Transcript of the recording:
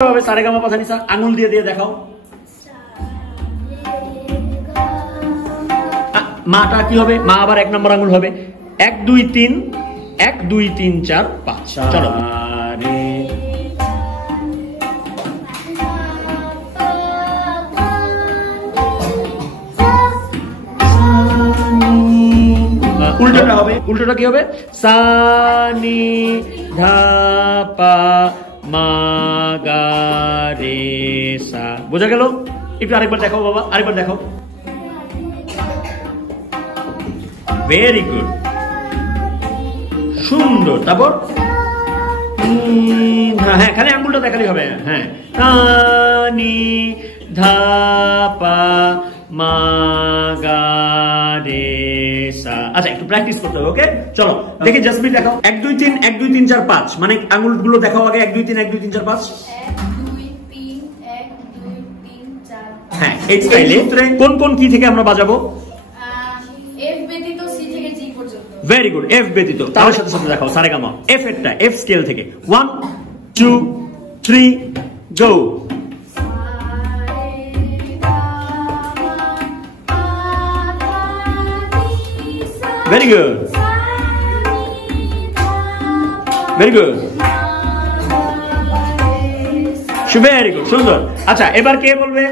সারেগামা পা ধা নি সা আঙুল দিয়ে দিয়ে দেখাও। মাটা কি হবে? মা আবার 1 নম্বর আঙুল হবে। 1 2 3 1 2 3 4 5। চলো উল্টোটা হবে। উল্টোটা কি হবে? সা নি ধা পা মা গা রে সা। বোঝা গেল? একটু আরেকবার দেখাও বাবা, আরেকবার দেখাও। ভেরি গুড, সুন্দর। তারপর হ্যাঁ, এখানে আঙ্গুলটা দেখালেই হবে। হ্যাঁ, তা নি ধা পা মা গা রে সা। আচ্ছা, একটু প্র্যাকটিস করতে হবে। ওকে, চলো দেখি জাসমিন দেখাও। 1 2 3 1 2 3 4 5 মানে আঙ্গুলগুলো দেখাও আগে। 1 2 3 1 2 3 4 5। 1 2 3 1 2 3 4। হ্যাঁ, এই স্টাইলে কোন কোন কি থেকে আমরা বাজাবো? এফ ব্যতীত সি থেকে জি পর্যন্ত। ভেরি গুড, এফ ব্যতীত। তার সাথে সাথে দেখাও সারেগামা। এফ এরটা, এফ স্কেল থেকে 1 2 3 go. Very good, very good, very good, সুন্দর। আচ্ছা, এবার কে বলবে?